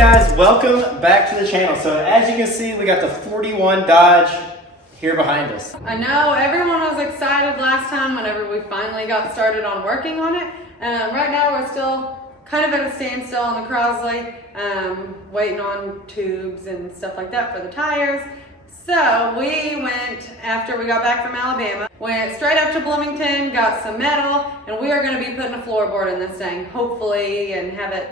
guys, welcome back to the channel. So as you can see, we got the 41 Dodge here behind us. I know everyone was excited last time whenever we finally got started on working on it. Right now we're still kind of at a standstill on the Crosley, waiting on tubes and stuff like that for the tires. So we went, after we got back from Alabama, went straight up to Bloomington, got some metal, and we are going to be putting a floorboard in this thing, hopefully, and have it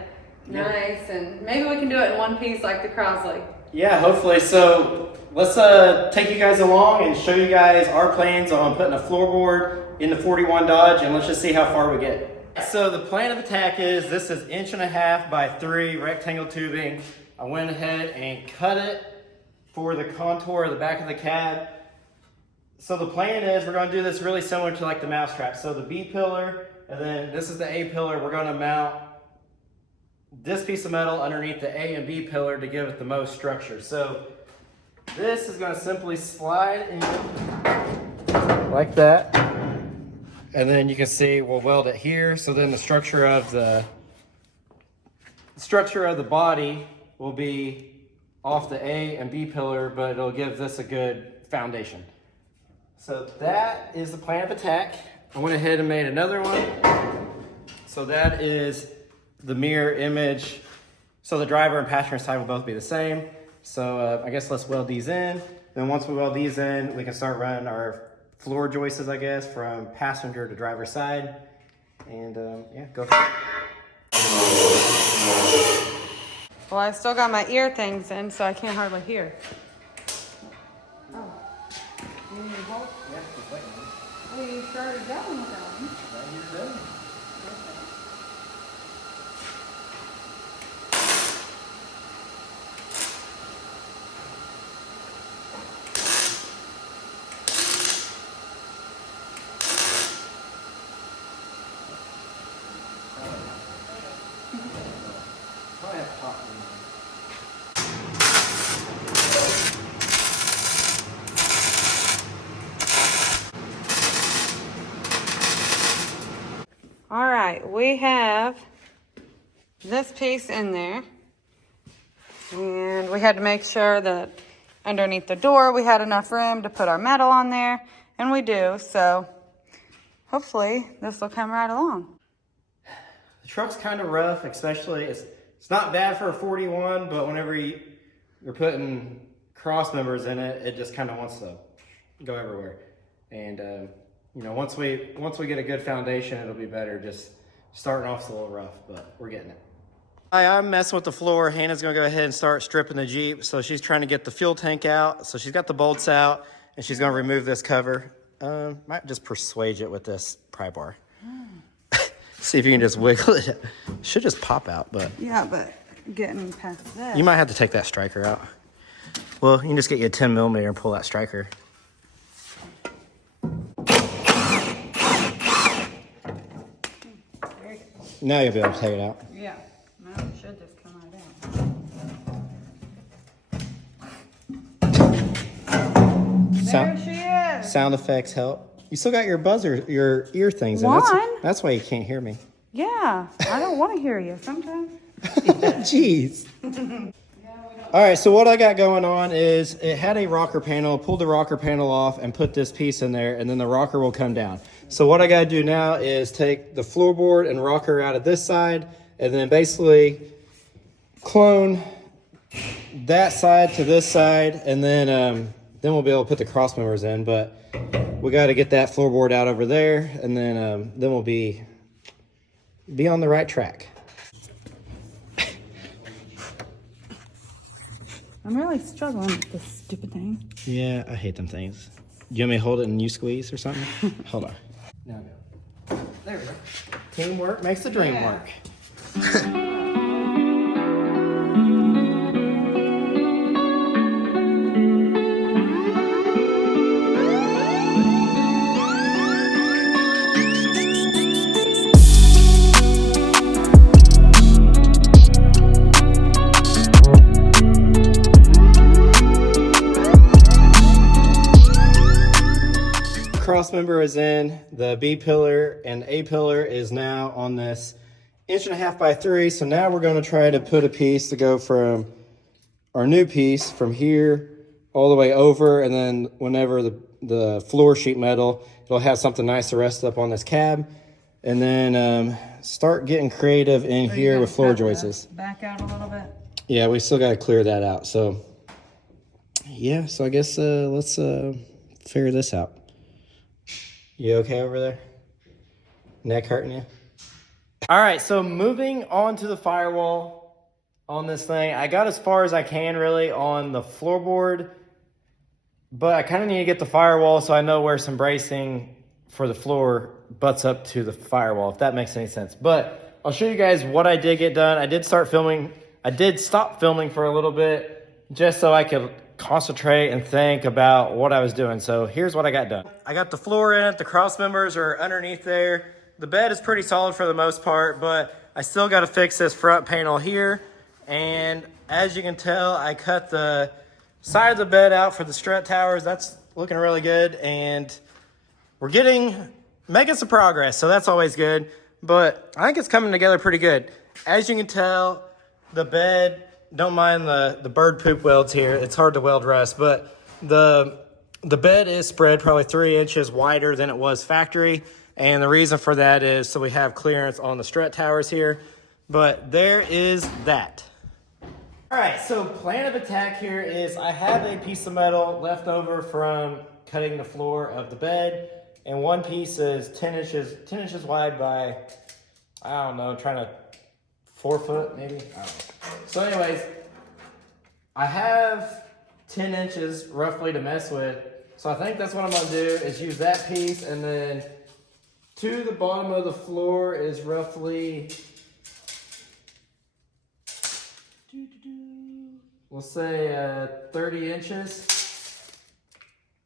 nice, and maybe we can do it in one piece like the Crosley. Yeah, hopefully. So let's take you guys along and show you guys our plans on putting a floorboard in the 41 Dodge, and let's just see how far we get. So the plan of attack is, this is 1.5 by 3 rectangle tubing. I went ahead and cut it for the contour of the back of the cab. So the plan is we're going to do this really similar to like the mousetrap. So the B pillar, and then this is the A pillar. We're going to mount this piece of metal underneath the A and B pillar to give it the most structure. So this is going to simply slide in like that, and then you can see we'll weld it here. So then the structure of the body will be off the A and B pillar, but it'll give this a good foundation. So that is the plan of attack. I went ahead and made another one. So that is the mirror image. So the driver and passenger side will both be the same. So I guess let's weld these in. Then once we weld these in, we can start running our floor joists, I guess, from passenger to driver side. And yeah, go for it. Well, I still got my ear things in, so I can't hardly hear. Oh. You need a hold? Yeah, just waiting. Oh, you started going with that one. Right, you're done. All right, we have this piece in there, and we had to make sure that underneath the door we had enough room to put our metal on there, and we do. So hopefully this will come right along. The truck's kind of rough, especially it's not bad for a 41, but whenever you're putting cross members in it, it just kind of wants to go everywhere. And you know, once we get a good foundation, it'll be better. Just starting off's a little rough, but we're getting it. I'm messing with the floor. Hannah's gonna go ahead and start stripping the Jeep. So she's trying to get the fuel tank out. So she's got the bolts out, and she's gonna remove this cover. Might just persuade it with this pry bar. See if you can just wiggle it. Should just pop out, but Yeah, but getting past this. you might have to take that striker out. Well, you can just get you a 10 millimeter and pull that striker. Now you'll be able to take it out. Yeah, no, it should just come right out. There she is. Sound effects help. You still got your buzzer, your ear things in. That's why you can't hear me. Yeah, I don't want to hear you sometimes. Jeez. All right, so what I got going on is it had a rocker panel, pulled the rocker panel off and put this piece in there, and then the rocker will come down. So what I got to do now is take the floorboard and rocker out of this side, and then basically clone that side to this side, and then we'll be able to put the cross members in. But we got to get that floorboard out over there, and then we'll be on the right track. I'm really struggling with this stupid thing. Yeah, I hate them things. Do you want me to hold it and you squeeze or something? Hold on. Now go. There we go. Teamwork makes the dream work. Cross member is in, the B pillar and A pillar is now on this 1.5 by 3. So now we're going to try to put a piece to go from our new piece from here all the way over, and then whenever the floor sheet metal, it'll have something nice to rest up on this cab. And then start getting creative in here with floor joists. Back out a little bit. Yeah, we still got to clear that out. So yeah, so I guess let's figure this out. You okay over there? Neck hurting you? All right, so moving on to the firewall on this thing. I got as far as I can really on the floorboard, but I kind of need to get the firewall so I know where some bracing for the floor butts up to the firewall, if that makes any sense. But I'll show you guys what I did get done. I did start filming. I did stop filming for a little bit just so I could concentrate and think about what I was doing. So here's what I got done. I got the floor in it. The cross members are underneath there. The bed is pretty solid for the most part, but I still got to fix this front panel here. And as you can tell, I cut the side of the bed out for the strut towers. That's looking really good, and we're making some progress, so that's always good. But I think it's coming together pretty good. As you can tell, the bed, don't mind the bird poop welds here. It's hard to weld rust, but the bed is spread probably 3 inches wider than it was factory. And the reason for that is so we have clearance on the strut towers here. But there is that. All right, so plan of attack here is I have a piece of metal left over from cutting the floor of the bed. And one piece is 10 inches wide by, I don't know, trying to 4 foot maybe? I don't know. So anyways, I have 10 inches roughly to mess with. So I think that's what I'm gonna do is use that piece, and then to the bottom of the floor is roughly, we'll say 30 inches.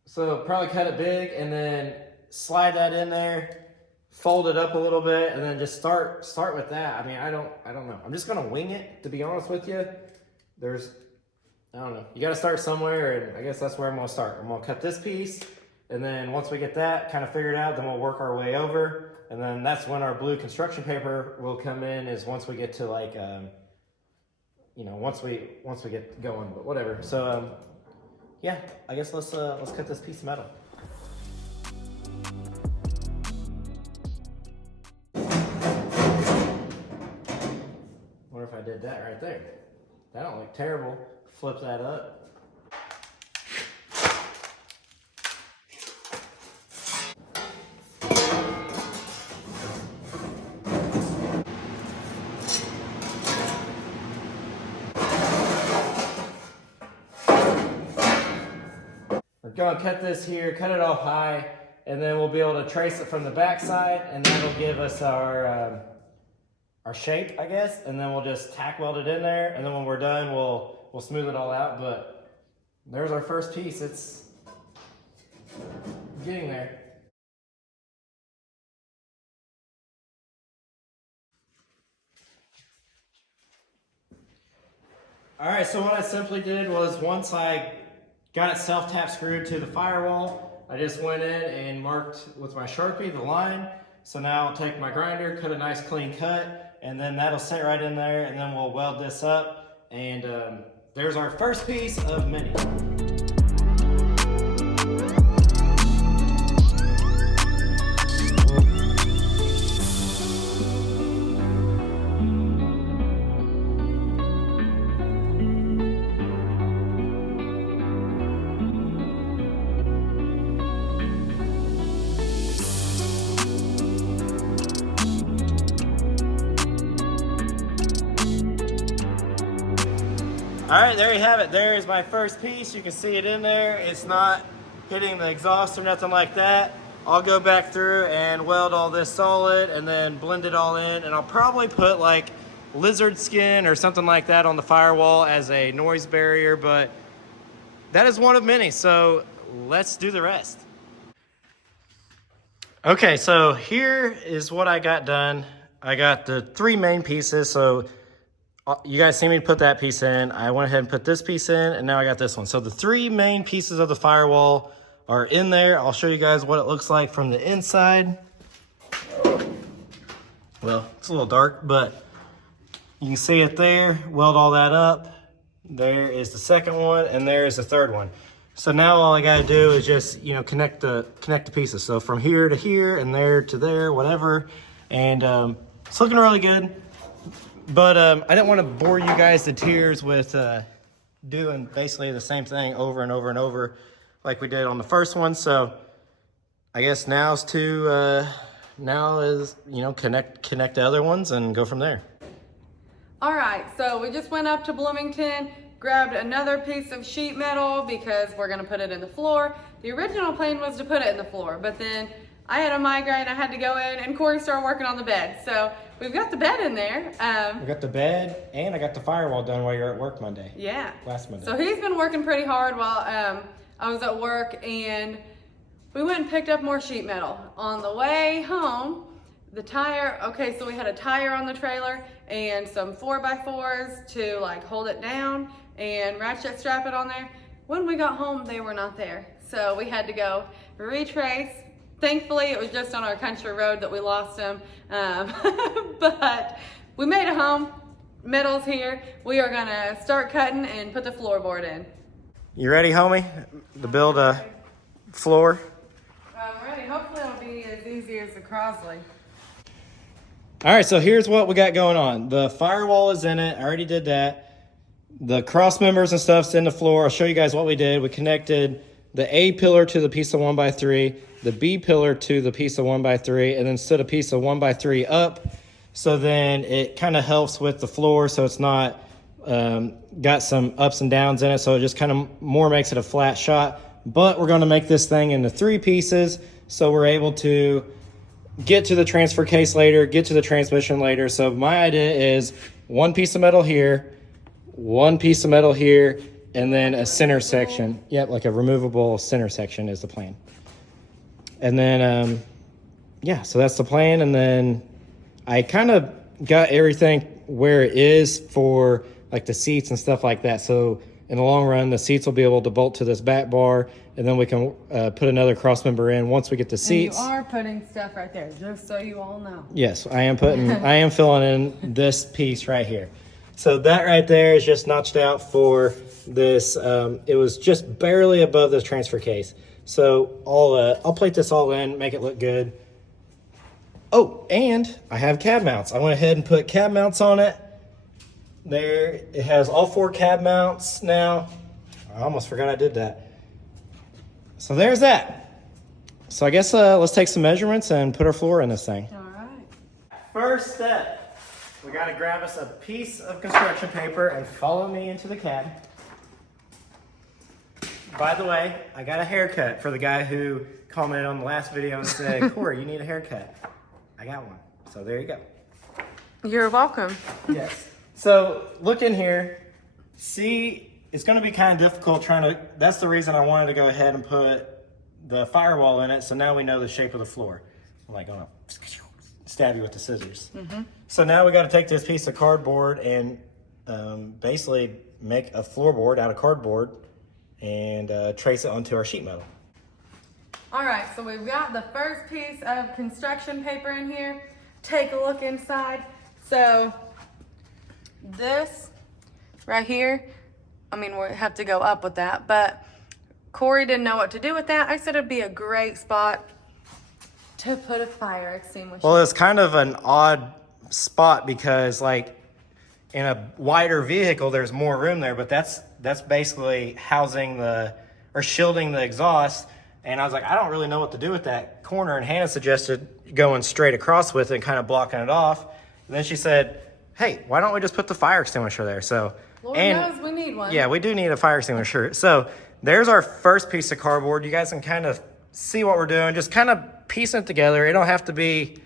So probably cut it big and then slide that in there, fold it up a little bit, and then just start with that. I mean, I don't know. I'm just gonna wing it, to be honest with you. I don't know. You gotta start somewhere, and I guess that's where I'm gonna start. I'm gonna cut this piece, and then once we get that kind of figured out, then we'll work our way over. And then that's when our blue construction paper will come in, is once we get to like, you know, once we get going, but whatever. So, yeah, I guess let's cut this piece of metal. Wonder if I did that right there. That don't look terrible. Flip that up. We're gonna cut this here, cut it off high, and then we'll be able to trace it from the back side, and that'll give us our shape, I guess, and then we'll just tack weld it in there, and then when we're done, we'll smooth it all out. But there's our first piece. It's getting there. All right, so what I simply did was once I got it self-tap screwed to the firewall, I just went in and marked with my Sharpie the line. So now I'll take my grinder, cut a nice clean cut, and then that'll sit right in there, and then we'll weld this up. And there's our first piece of many. All right, there you have it. There is my first piece. You can see it in there. It's not hitting the exhaust or nothing like that. I'll go back through and weld all this solid and then blend it all in. And I'll probably put like lizard skin or something like that on the firewall as a noise barrier, but that is one of many. So let's do the rest. Okay, so here is what I got done. I got the 3 main pieces. So you guys see me put that piece in. I went ahead and put this piece in, and now I got this one. So the 3 main pieces of the firewall are in there. I'll show you guys what it looks like from the inside. Well, it's a little dark, but you can see it there. Weld all that up. There is the second one, and there is the third one. So now all I gotta do is just, you know, connect the pieces. So from here to here and there to there, whatever. And it's looking really good. But I didn't want to bore you guys to tears with doing basically the same thing over and over and over like we did on the first one. So I guess now is, you know, connect the other ones and go from there. All right, so we just went up to Bloomington, grabbed another piece of sheet metal because we're gonna put it in the floor. The original plan was to put it in the floor, but then I had a migraine, I had to go in, and Corey started working on the bed. So we've got the bed in there. We got the bed, and I got the firewall done while you're at work Monday. Yeah. Last Monday. So he's been working pretty hard while I was at work, and we went and picked up more sheet metal. On the way home, the tire, okay, so we had a tire on the trailer and some 4x4s to like hold it down and ratchet strap it on there. When we got home, they were not there. So we had to go retrace. Thankfully, it was just on our country road that we lost them. But we made it home. Metal's here. We are gonna start cutting and put the floorboard in. You ready, homie, to build a floor? I'm ready. Hopefully it'll be as easy as the Crosley. All right, so here's what we got going on. The firewall is in it. I already did that. The cross members and stuff's in the floor. I'll show you guys what we did. We connected the A pillar to the piece of 1x3, the B pillar to the piece of 1x3, and then stood a piece of 1x3 up. So then it kind of helps with the floor, so it's not got some ups and downs in it. So it just kind of more makes it a flat shot. But we're going to make this thing into 3 pieces, so we're able to get to the transfer case later, get to the transmission later. So my idea is 1 piece of metal here, 1 piece of metal here, and then a center section. Yep, like a removable center section is the plan. And then, yeah, so that's the plan. And then I kind of got everything where it is for like the seats and stuff like that. So in the long run, the seats will be able to bolt to this back bar, and then we can put another cross member in once we get the seats. And you are putting stuff right there, just so you all know. Yes, I am filling in this piece right here. So that right there is just notched out for this. It was just barely above this transfer case. So I'll plate this all in, make it look good. Oh, and I have cab mounts. I went ahead and put cab mounts on it. There, it has all 4 cab mounts now. I almost forgot I did that. So there's that. So I guess let's take some measurements and put our floor in this thing. All right. First step, we got to grab us a piece of construction paper and follow me into the cab. By the way, I got a haircut for the guy who commented on the last video and said, Corey, you need a haircut. I got one. So there you go. You're welcome. Yes. So look in here. See, it's going to be kind of difficult trying to, that's the reason I wanted to go ahead and put the firewall in it. So now we know the shape of the floor. I'm like, going to stab you with the scissors. Mm-hmm. So now we got to take this piece of cardboard and basically make a floorboard out of cardboard and trace it onto our sheet metal. All right, so we've got the first piece of construction paper in here. Take a look inside. So this right here, I mean, we have to go up with that, but Corey didn't know what to do with that. I said it'd be a great spot to put a fire extinguisher. Well, it's kind of an odd spot because like in a wider vehicle, there's more room there, but that's basically housing or shielding the exhaust. And I was like, I don't really know what to do with that corner. And Hannah suggested going straight across with it and kind of blocking it off. And then she said, hey, why don't we just put the fire extinguisher there? So, Lord knows we need one. Yeah, we do need a fire extinguisher. So there's our first piece of cardboard. You guys can kind of see what we're doing. Just kind of piecing it together. It don't have to be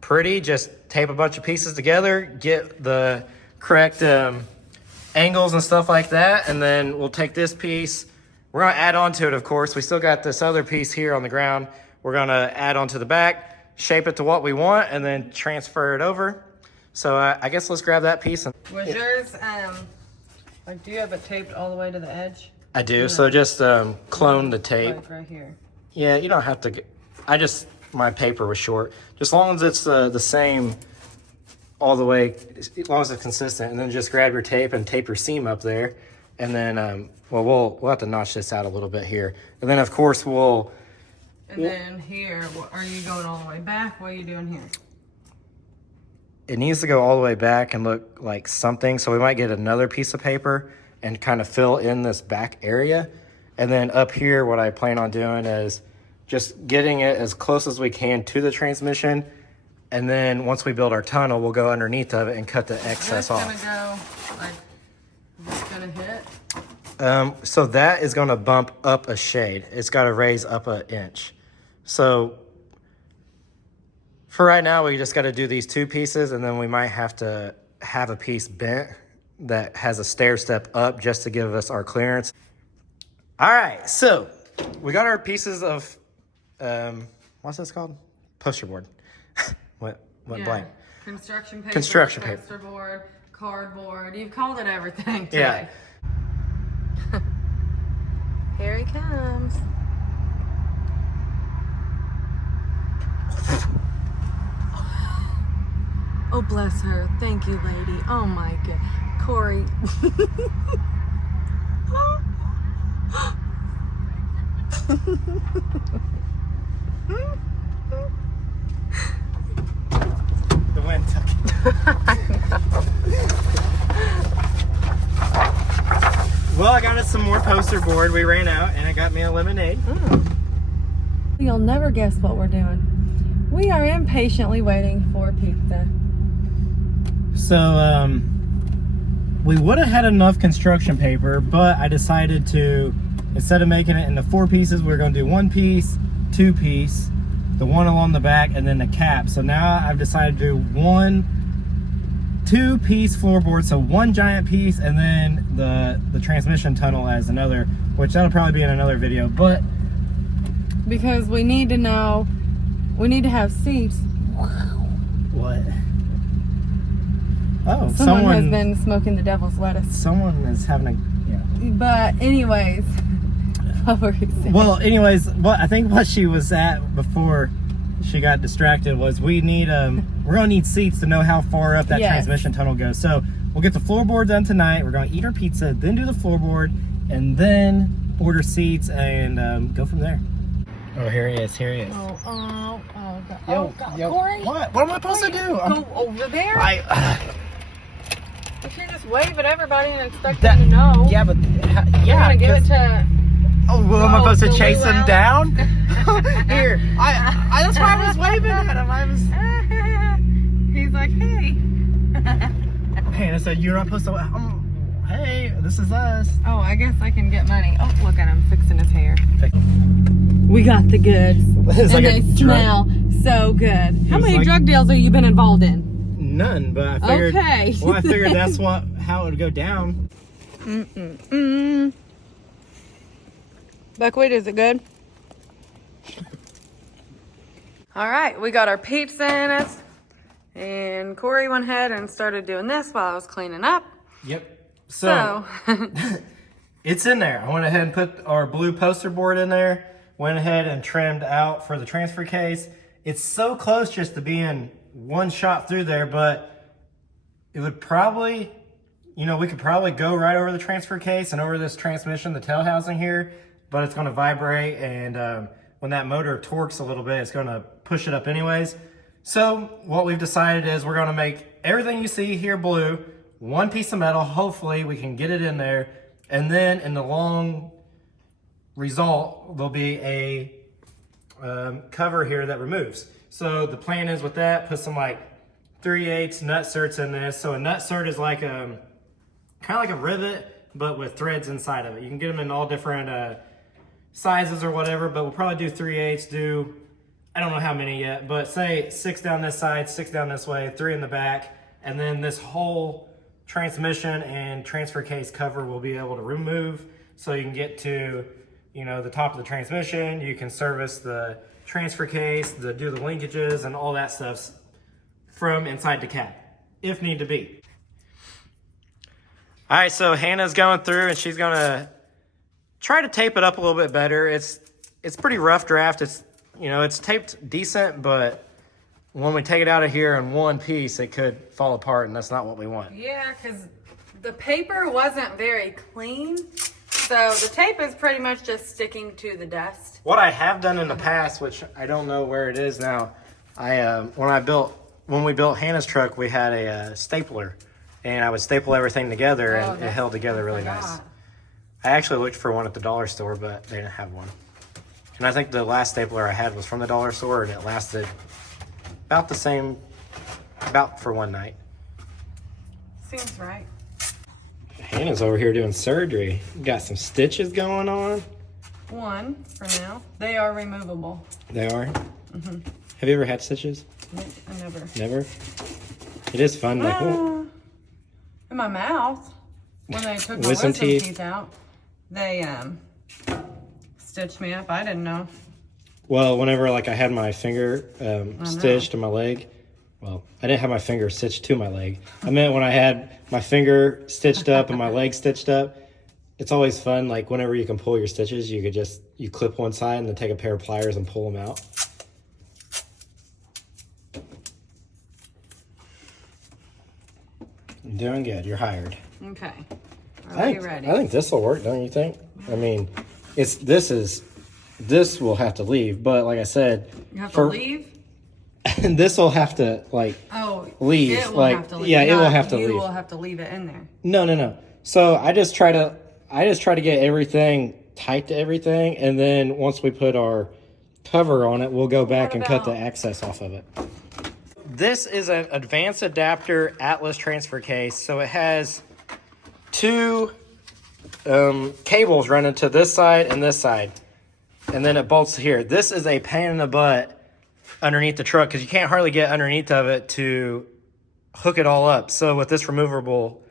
pretty. Just tape a bunch of pieces together, get the correct angles and stuff like that. And then we'll take this piece. We're going to add on to it, of course. We still got this other piece here on the ground. We're going to add on to the back, shape it to what we want, and then transfer it over. So I guess let's grab that piece. Was yours, like, do you have it taped all the way to the edge? I do. So just clone the tape. Like right here. Yeah, you don't have to. My paper was short. Just as long as it's the same all the way, as long as it's consistent, and then just grab your tape and tape your seam up there. And then, well, we'll have to notch this out a little bit here. And then, of course, And then here, are you going all the way back? What are you doing here? it needs to go all the way back and look like something. So we might get another piece of paper and kind of fill in this back area. And then up here, what I plan on doing is just getting it as close as we can to the transmission. And then once we build our tunnel, we'll go underneath of it and cut the excess off. It's gonna go, like, it's gonna hit? So that is gonna bump up a shade. It's gotta raise up an inch. So for right now, we just gotta do these 2 pieces, and then we might have to have a piece bent that has a stair step up just to give us our clearance. All right, so we got our pieces of, what's this called? Poster board. What blank? Construction paper. Construction paper. Poster board, cardboard. You've called it everything today. Yeah. Here he comes. Oh, bless her. Thank you, lady. Oh, my God. Corey. The wind took it. Well, I got us some more poster board. We ran out, and it got me a lemonade. You'll never guess what we're doing. We are impatiently waiting for pizza. So, we would have had enough construction paper, but I decided to, instead of making it into 4 pieces, we're going to do 1 piece, 2 piece, the one along the back, and then the cap. So now I've decided to do 2 piece floorboard, so 1 giant piece, and then the transmission tunnel as another, which that'll probably be in another video. But because we need to know, we need to have seats. what? Oh, Someone has been smoking the devil's lettuce. Someone is having a, yeah. But anyways, what were you saying? Well, anyways, I think what she was at before she got distracted was we need we're gonna need seats to know how far up that transmission tunnel goes. So we'll get the floorboard done tonight. We're gonna eat our pizza, then do the floorboard, and then order seats and go from there. Oh, here he is. Here he is. God. Yo, Corey, what am I supposed to do? Go over there. You can't just wave at everybody and expect That- them to know. Yeah, but You're gonna give it to. Oh, well, am I supposed to the chase luau? him down? Here, that's why I was waving at him. I was. He's like, hey. Hannah said, "You're not supposed to." Hey, this is us. Oh, I guess I can get money. Oh, look at him fixing his hair. We got the goods, It's and like they a smell so good. How was many like- drug deals have you been involved in? None, but I figured. Okay. Well, I figured that's how it would go down. Buckwheat, is it good? All right, we got our pizza in us, and Corey went ahead and started doing this while I was cleaning up. Yep. So it's in there. I went ahead and put our blue poster board in there. Went ahead and trimmed out for the transfer case. It's so close just to being one shot through there, but it would probably, we could probably go right over the transfer case and over this transmission, the tail housing here, but it's going to vibrate, and when that motor torques a little bit, it's going to push it up anyways. So what we've decided is we're going to make everything you see here blue, 1 piece of metal. Hopefully we can get it in there, and then in the long result, there'll be a cover here that removes. So the plan is with that, put some like 3/8 nut certs in this. So a nut cert is like kind of like a rivet, but with threads inside of it. You can get them in all different sizes or whatever, but we'll probably do 3/8, I don't know how many yet, but say 6 down this side, 6 down this way, 3 in the back, and then this whole transmission and transfer case cover will be able to remove, so you can get to the top of the transmission. You can service the transfer case, do the linkages and all that stuff from inside the cab, if need to be. All right, so Hannah's going through and she's gonna try to tape it up a little bit better. It's pretty rough draft. It's taped decent, but when we take it out of here in one piece, it could fall apart, and that's not what we want. Yeah, because the paper wasn't very clean. So the tape is pretty much just sticking to the dust. What I have done in the past, which I don't know where it is now, when we built Hannah's truck, we had a stapler, and I would staple everything together, and it held together really nice. I actually looked for one at the dollar store, but they didn't have one. And I think the last stapler I had was from the dollar store, and it lasted about the same, about for one night. Seems right. Hannah's over here doing surgery. Got some stitches going on. One for now. They are removable. They are? Mm-hmm. Have you ever had stitches? Never. Never? It is fun. Like, in my mouth, when they took my wisdom teeth out, they stitched me up. I didn't know. Well, whenever like I had my finger stitched to my leg, well, I didn't have my finger stitched to my leg. I meant when I had my finger stitched up and my leg stitched up. It's always fun, like whenever you can pull your stitches, you clip one side and then take a pair of pliers and pull them out. You're doing good. You're hired. Okay. Are we ready? I think this will work, don't you think? I mean, this will have to leave, but like I said, you have to leave. And this will have to leave. It will have to leave. Yeah, it will have to leave. You will have to leave it in there. No. So I just try to get everything tight to everything, and then once we put our cover on it, we'll go back and cut the excess off of it. This is an advanced adapter Atlas transfer case, so it has two cables running to this side and this side, and then it bolts here. This is a pain in the butt underneath the truck because you can't hardly get underneath of it to hook it all up. So with this removable,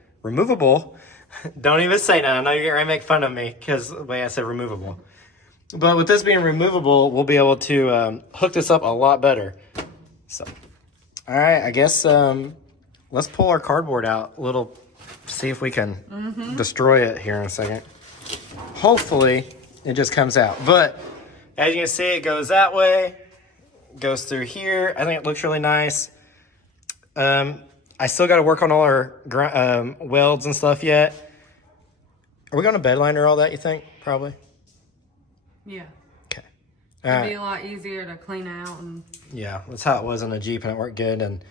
don't even say that. I know you're going to make fun of me because the way I said removable. But with this being removable, we'll be able to hook this up a lot better. So, all right, I guess let's pull our cardboard out see if we can destroy it here in a second. Hopefully, it just comes out. But as you can see, it goes that way, goes through here. I think it looks really nice. I still got to work on all our welds and stuff yet. Are we going to bed liner all that, you think? Probably? Yeah. Okay. It'd be a lot easier to clean out. Yeah, that's how it was in the Jeep, and it worked good. And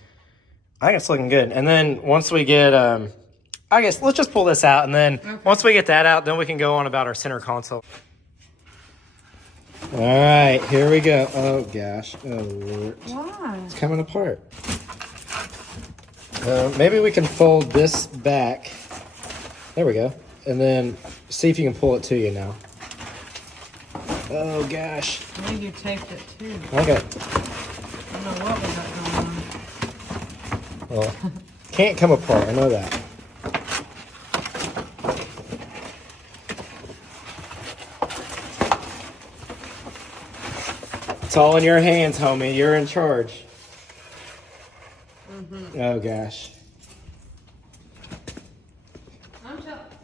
I think it's looking good. And then once we get, I guess let's just pull this out. And then once we get that out, then we can go on about our center console. All right, here we go. Oh, gosh. Oh, Lord. Why? It's coming apart. Maybe we can fold this back. There we go. And then see if you can pull it to you now. Oh, gosh. Maybe you taped it too. Okay. I don't know what we got going on. Well, can't come apart. I know that. It's all in your hands, homie. You're in charge. Oh, gosh.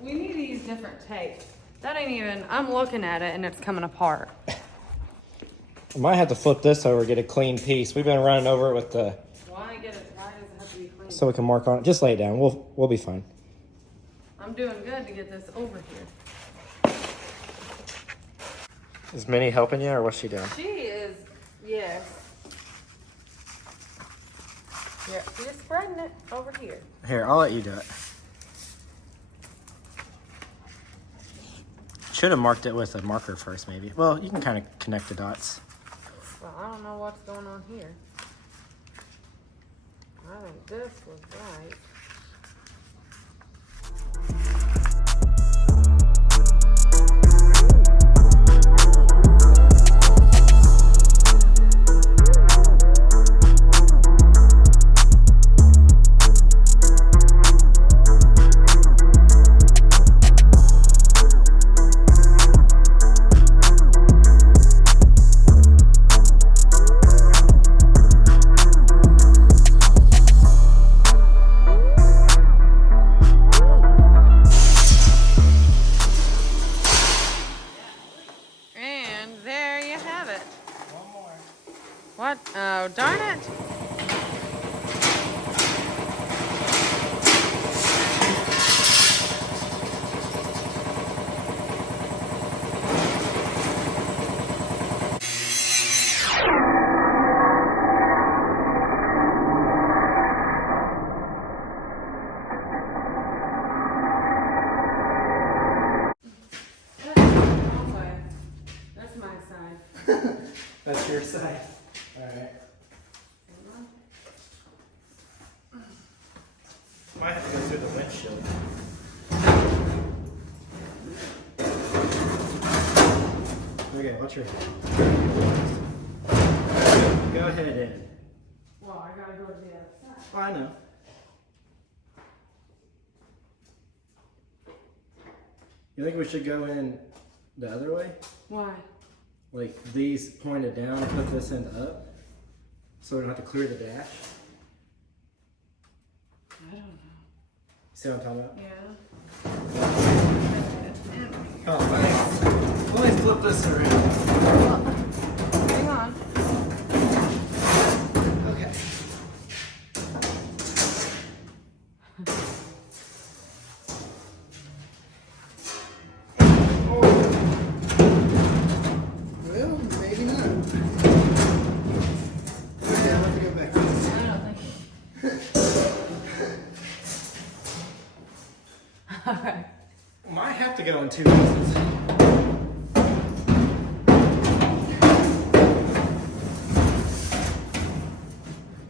We need to use different tape. That ain't even, I'm looking at it and it's coming apart. I might have to flip this over, get a clean piece. We've been running over it with the... Why does it have to be clean? So we can mark on it. Just lay it down. We'll be fine. I'm doing good to get this over here. Is Minnie helping you, or what's she doing? She is, yes. Yeah, you're spreading it over here. Here, I'll let you do it. Should have marked it with a marker first, maybe. Well, you can kind of connect the dots. Well, I don't know what's going on here. I think this was right. That's your side. All right. Might have to go through the windshield. Okay, watch your head. Go ahead in. Well, I gotta go to the other side. Oh, I know. You think we should go in the other way? Why? Like these pointed down, put this end up, so we don't have to clear the dash. I don't know. See what I'm talking about? Yeah. Oh, let me flip this around. Hang on. Okay. Well, maybe not. Okay, I'll have to go back. I don't think. Alright. Might have to go in two pieces.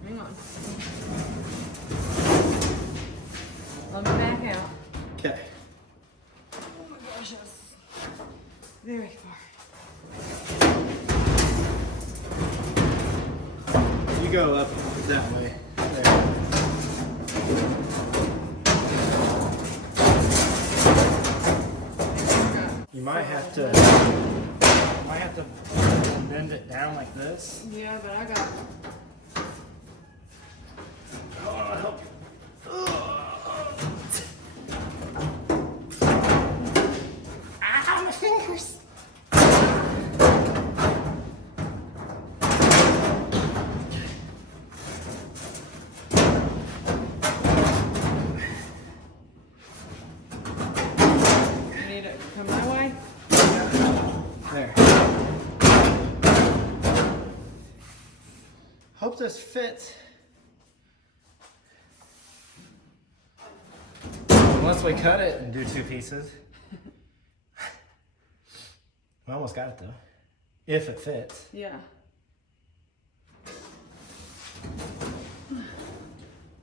Hang on. Let me back out. Okay. Oh my gosh, that's very far. You go up that way. There. You might have to bend it down like this. Yeah, but I got. Oh, I'll help you. Ow, my fingers. You need it to come my way? There. Hope this fits. Unless we cut it and do two pieces. We almost got it though. If it fits. Yeah.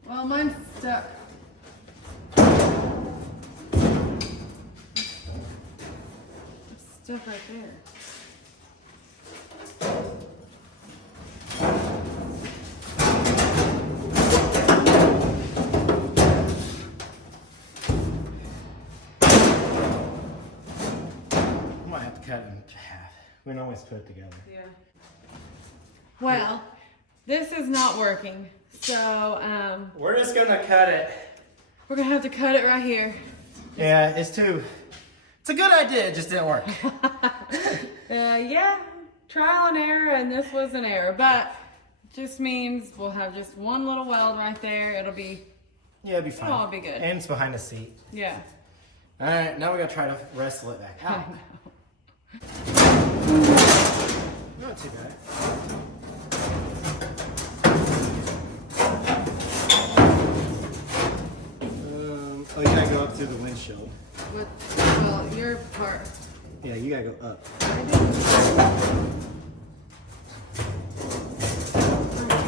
Well, mine's stuck. It's stuck right there. We might have to cut it in half. We can always put it together. Yeah. Well, this is not working. So, We're just gonna cut it. we're gonna have to cut it right here. Yeah, it's a good idea, it just didn't work. Yeah, trial and error, and this was an error, but just means we'll have just one little weld right there. It'll be, Yeah, it'll be fine. it'll be good. And it's behind the seat. Yeah. Alright, now we gotta try to wrestle it back out. Not too bad. Oh, you gotta go up through the windshield. Well, your part. Yeah, you gotta go up. From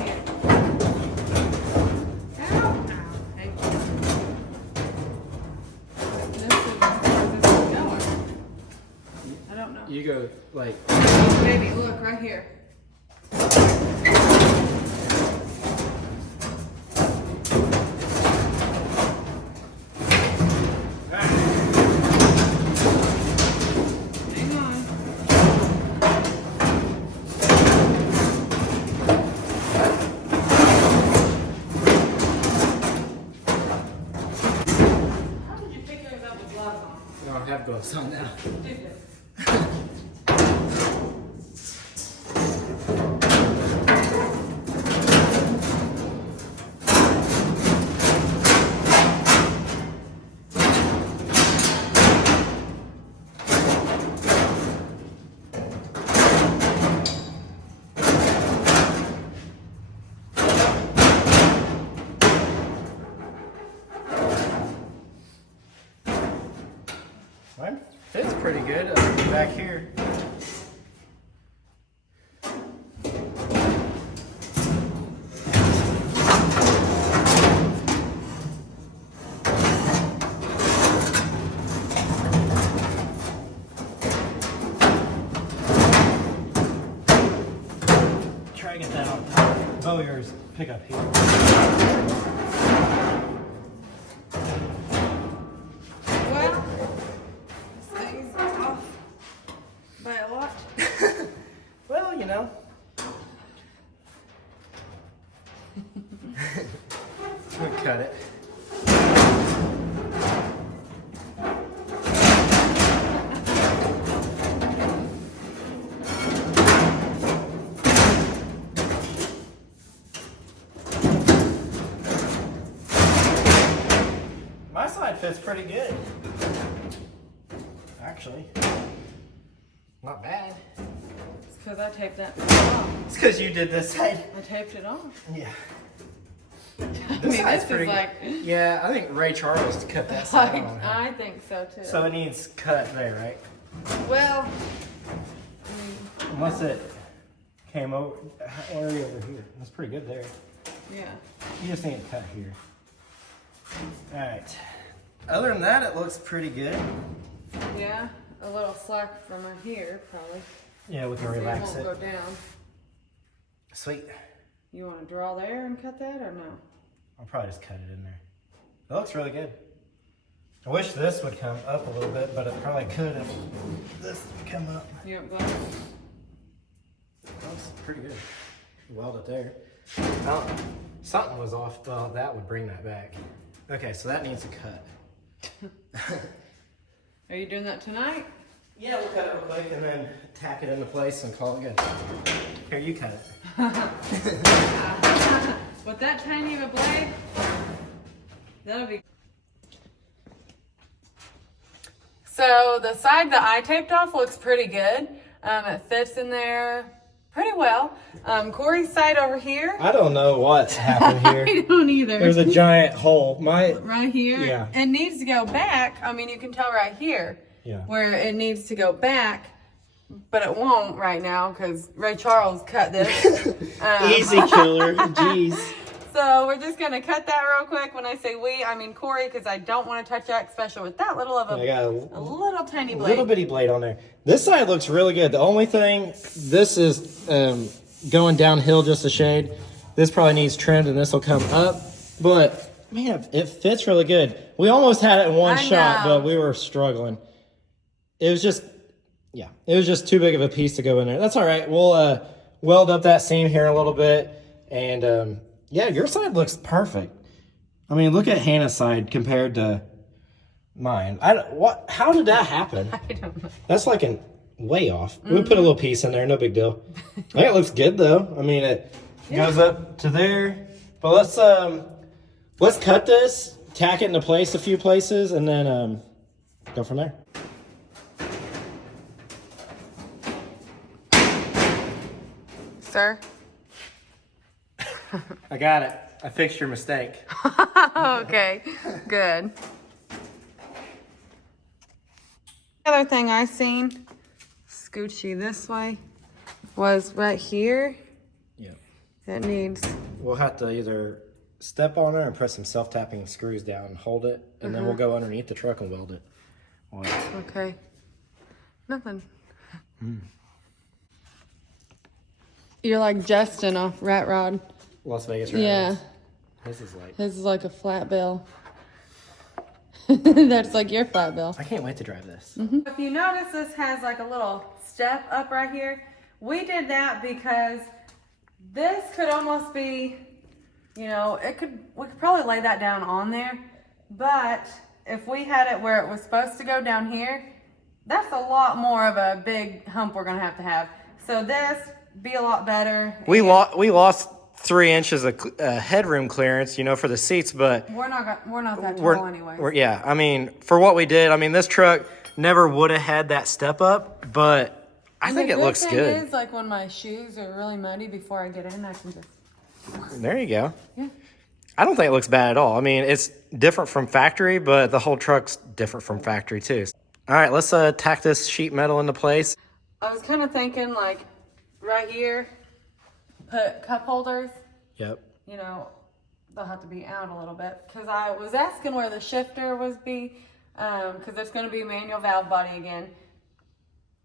here. Ow. Ow. Hey. This is where this is going. I don't know. You go like, Baby, look right here. Hang on. How did you pick yours up with gloves on? I don't have gloves on now. Stupid. Mine fits pretty good back here. Sawyer's pickup here. Well, this thing's off by a lot. Well, you know. We'll cut it. My side fits pretty good. Actually, not bad. It's because I taped that off. It's because you did this side. I taped it off. Yeah. I This mean, side's this pretty is good. like, Yeah, I think Ray Charles cut that side on. I think so too. So it needs cut there, right? Well, Unless it came over, area over here. That's pretty good there. yeah. You just need to cut here. All right. Other than that, it looks pretty good. Yeah, a little slack from right here, probably. Yeah, we can So relax it it. won't go down. Sweet. You want to draw there and cut that, or no? I'll probably just cut it in there. It looks really good. I wish this would come up a little bit, but it probably could if this would come up. Yep, go. That's pretty good. Weld it there. Something was off. Well, that would bring that back. Okay, so that needs a cut. Are you doing that tonight? Yeah, we'll cut it real quick and then tack it into place and call it good. Here, you cut it. With that tiny of a blade, that'll be. So the side that I taped off looks pretty good. It fits in there pretty well. Corey's side over here. I don't know what happened here. I don't either. There's a giant hole. Right here. Yeah. It needs to go back. I mean, you can tell right here where it needs to go back, but it won't right now because Ray Charles cut this. Easy killer. Jeez. So we're just gonna cut that real quick. When I say we, I mean Corey, because I don't want to touch that, especially with that little of I got a little tiny blade. little bitty blade on there. This side looks really good. The only thing, this is going downhill just a shade. This probably needs trimmed and this will come up. But man, it fits really good. We almost had it in one shot, but we were struggling. It was just, yeah, it was just too big of a piece to go in there. That's all right. We'll weld up that seam here a little bit. And yeah, your side looks perfect. I mean, look at Hannah's side compared to mine. How did that happen? I don't know. That's like way off. We put a little piece in there, no big deal. I think it looks good though. I mean, it goes up to there. But let's cut this, tack it into place a few places, and then go from there. Sir? I got it. I fixed your mistake. Okay, good. The other thing I seen, scoochy this way, was right here. Yeah. It needs. We'll have to either step on it and press some self-tapping screws down and hold it, and then we'll go underneath the truck and weld it. Okay. Nothing. You're like Justin off Rat Rod. Las Vegas Rapids. Yeah. His is like a flat bill. That's like your flat bill. I can't wait to drive this. If you notice, this has like a little step up right here. We did that because this could almost be, we could probably lay that down on there. But if we had it where it was supposed to go down here, that's a lot more of a big hump we're gonna have. So this be a lot better. We lost 3 inches of headroom clearance, for the seats, but We're not that tall anyway. Yeah, I mean, for what we did, I mean, this truck never would have had that step up, but I think it looks good. The thing is, like when my shoes are really muddy before I get in, I can just. There you go. Yeah. I don't think it looks bad at all. I mean, it's different from factory, but the whole truck's different from factory too. All right, let's tack this sheet metal into place. I was kind of thinking like right here, put cup holders. Yep. They'll have to be out a little bit because I was asking where the shifter was because there's going to be a manual valve body again.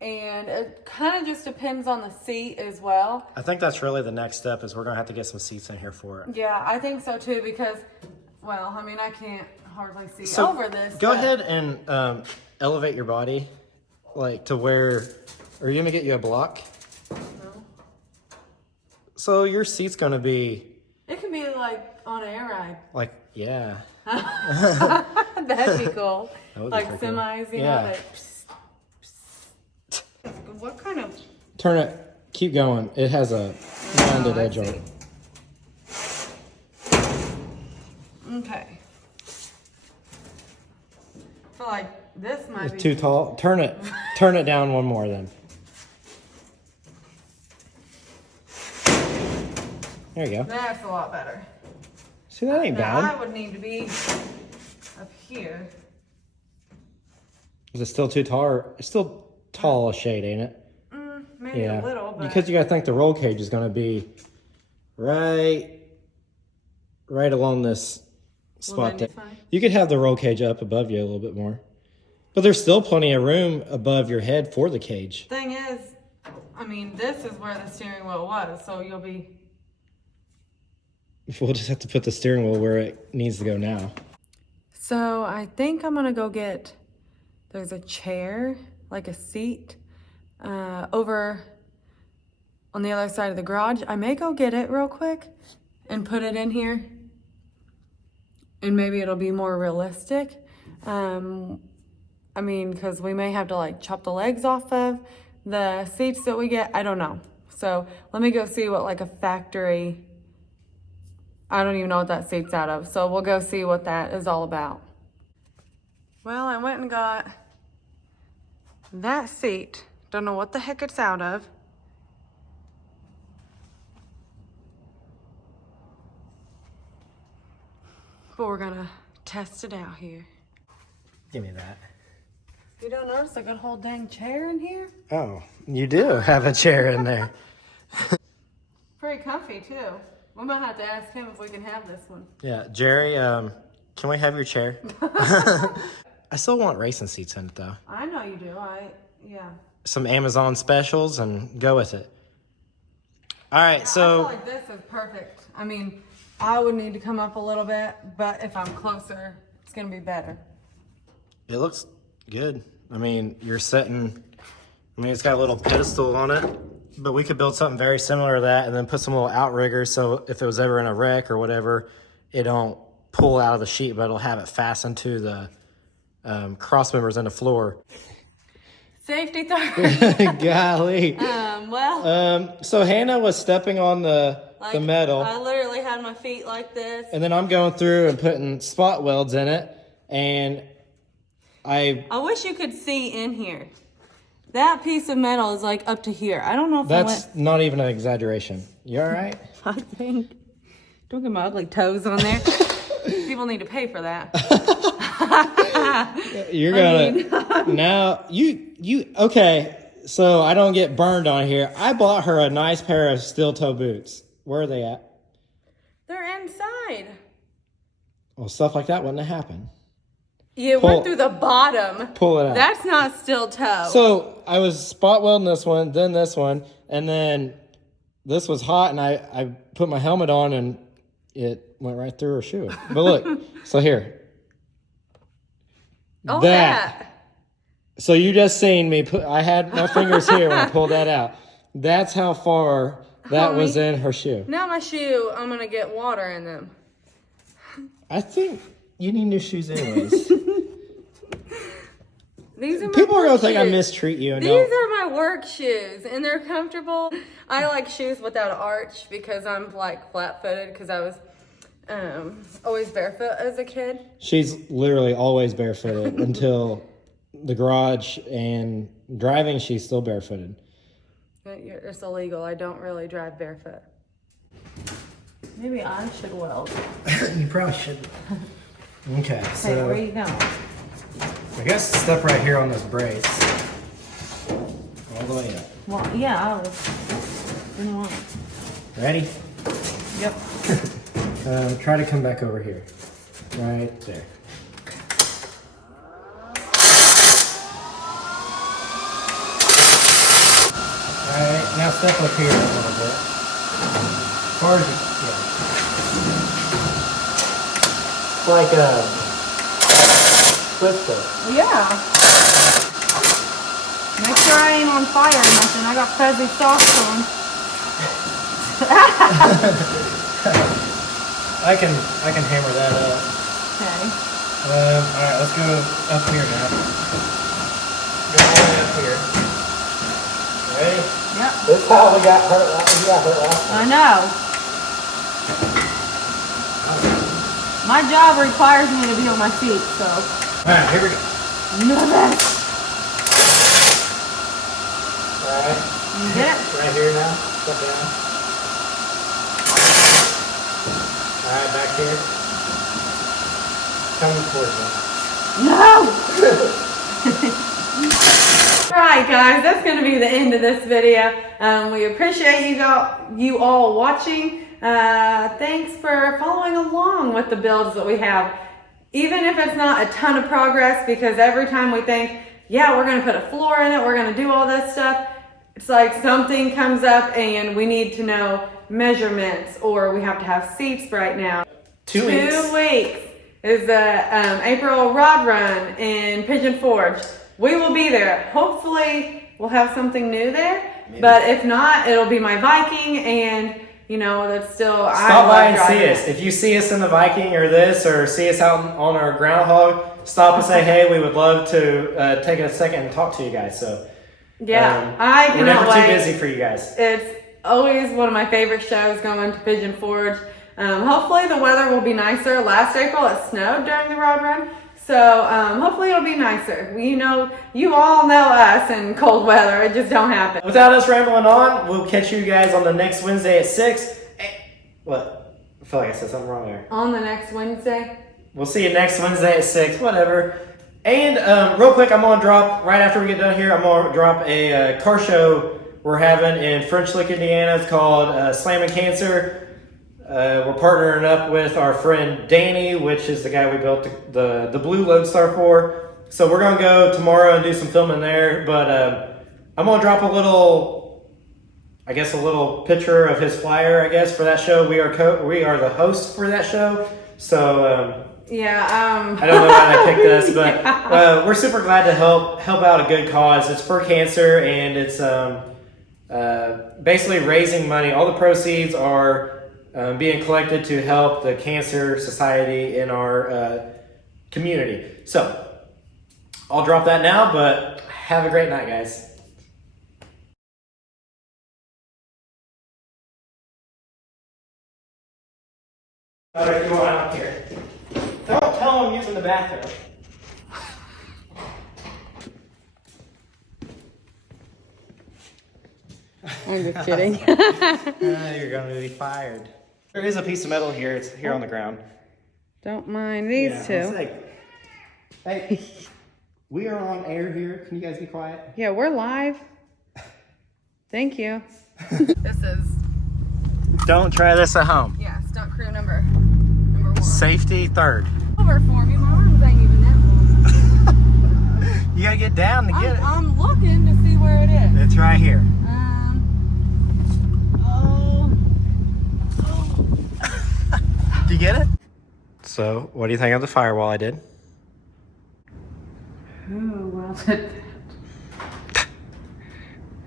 And it kind of just depends on the seat as well. I think that's really the next step is we're gonna have to get some seats in here for it. Yeah, I think so too because, well, I mean, I can't hardly see So over this. Go ahead and elevate your body, like to where, are you gonna get you a block? No. So your seat's gonna be. It can be like on an air ride. Like, yeah. That'd be cool. That would be like pretty semis, cool. you Yeah. know, like, what kind of... Turn it, keep going. It has a rounded edge on it. Okay. I feel like this might be... It's too tall. Turn it down one more then. There you go. That's a lot better. See, that ain't Now, I bad. would need to be up here. Is it still too tall? Or, it's still tall a shade, ain't it? Maybe a little, but... Because you gotta think the roll cage is gonna be right along this spot there. You could have the roll cage up above you a little bit more. But there's still plenty of room above your head for the cage. Thing is, I mean, this is where the steering wheel was, so you'll be... We'll just have to put the steering wheel where it needs to go now. So I think I'm gonna go get, there's a chair, like a seat, over on the other side of the garage. I may go get it real quick and put it in here. And maybe it'll be more realistic. I mean, because we may have to like chop the legs off of the seats that we get. I don't know. So let me go see what like a factory, I don't even know what that seat's out of. So we'll go see what that is all about. Well, I went and got that seat. Don't know what the heck it's out of. But we're gonna test it out here. Give me that. You don't notice like a whole dang chair in here? Oh, you do have a chair in there. Pretty comfy too. We might have to ask him if we can have this one. Yeah, Jerry, can we have your chair? I still want racing seats in it though. I know you do. Yeah. Some Amazon specials and go with it. All right, I so feel like this is perfect. I mean, I would need to come up a little bit, but if I'm closer, it's gonna be better. it looks good. I mean, it's got a little pedestal on it, but we could build something very similar to that and then put some little outriggers so if it was ever in a wreck or whatever, it don't pull out of the sheet, but it'll have it fastened to the cross members in the floor. Safety third. Golly. So Hannah was stepping on the metal. I literally had my feet like this. And then I'm going through and putting spot welds in it. And I wish you could see in here. That piece of metal is like up to here. I don't know if that's not even an exaggeration. You all right? I think. Don't get my ugly toes on there. People need to pay for that. You're gonna now you okay, so I don't get burned on here. I bought her a nice pair of steel toe boots. Where are they at? They're inside. Well, stuff like that wouldn't have happened. You went through the bottom. Pull it out. That's not steel toe. So I was spot welding this one, then this one, and then this was hot, and I put my helmet on, and it went right through her shoe. But look, so here. Oh, that. So you just seen me I had my fingers here when I pulled that out. That's how far that was in her shoe. Now my shoe, I'm going to get water in them. I think you need new shoes anyways. These are my People are going to think I shoes. mistreat you. These are my work shoes, and they're comfortable. I like shoes without an arch because I'm like flat-footed because I was always barefoot as a kid. She's literally always barefooted until the garage, and driving, she's still barefooted. It's illegal. I don't really drive barefoot. Maybe I should weld. You probably should. Okay, so Hey, where are you going? I guess step right here on this brace. All the way up. Well, yeah, I was. Didn't want it. Ready? Yep. Try to come back over here. Right there. step up here a little bit. As far as you, yeah. Like a twist up. Yeah. Make sure I ain't on fire or nothing. I got fuzzy socks on. I can hammer that up. Okay. Alright, let's go up here now. Go all the way up here. Ready? Yep. This is how we got hurt last time. I know. My job requires me to be on my feet, so. Alright, here we go. Nervous. Alright. You get it? Right here now. Step down. Alright, back here. Coming towards me. No! Alright guys, that's going to be the end of this video. We appreciate you all watching. Thanks for following along with the builds that we have. Even if it's not a ton of progress, because every time we think, yeah, we're going to put a floor in it, we're going to do all this stuff, it's like something comes up and we need to know measurements, or we have to have seats right now. 2 weeks. 2 weeks is the April Rod Run in Pigeon Forge. We will be there. Hopefully we'll have something new there. Maybe. But if not, it'll be my Viking, and you know, that's still... Stop by and see us. If you see us in the Viking or this, or see us out on our groundhog, stop and say, hey, we would love to take a second and talk to you guys. So yeah, I cannot we're never wait. too busy for you guys. It's always one of my favorite shows, going to Pigeon Forge. Hopefully the weather will be nicer. Last April it snowed during the Rod Run, so hopefully it'll be nicer. You all know us in cold weather. It just don't happen. Without us rambling on, we'll catch you guys on the next Wednesday at 6. What? I feel like I said something wrong there. On the next Wednesday? We'll see you next Wednesday at 6, whatever. And real quick, I'm going to drop, right after we get done here, I'm going to drop a car show we're having in French Lick, Indiana. It's called Slammin' Cancer. We're partnering up with our friend Danny, which is the guy we built the blue Lodestar for. So we're going to go tomorrow and do some filming there. But I'm going to drop a little picture of his flyer, I guess, for that show. We are the hosts for that show. So I don't know why they picked us, but we're super glad to help out a good cause. It's for cancer, and it's basically raising money. All the proceeds are being collected to help the Cancer Society in our community. So I'll drop that now, but have a great night, guys. All right, go on out here. Don't tell them I'm using the bathroom. I'm just kidding. You're going to be fired. There is a piece of metal here. It's here on the ground. Don't mind these two. Hey, we are on air here. Can you guys be quiet? Yeah, we're live. Thank you. This is... Don't try this at home. Yeah, stunt crew number 1. Safety third. Over for me. My arms ain't even that long. You gotta get down to get it. I'm looking to see where it is. It's right here. Did you get it? So, what do you think of the firewall I did? Who welded that?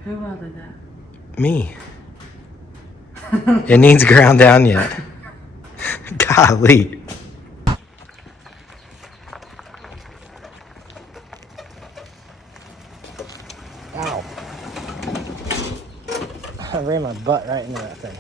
Who welded that? Me. It needs ground down yet. Golly. Ow. I ran my butt right into that thing.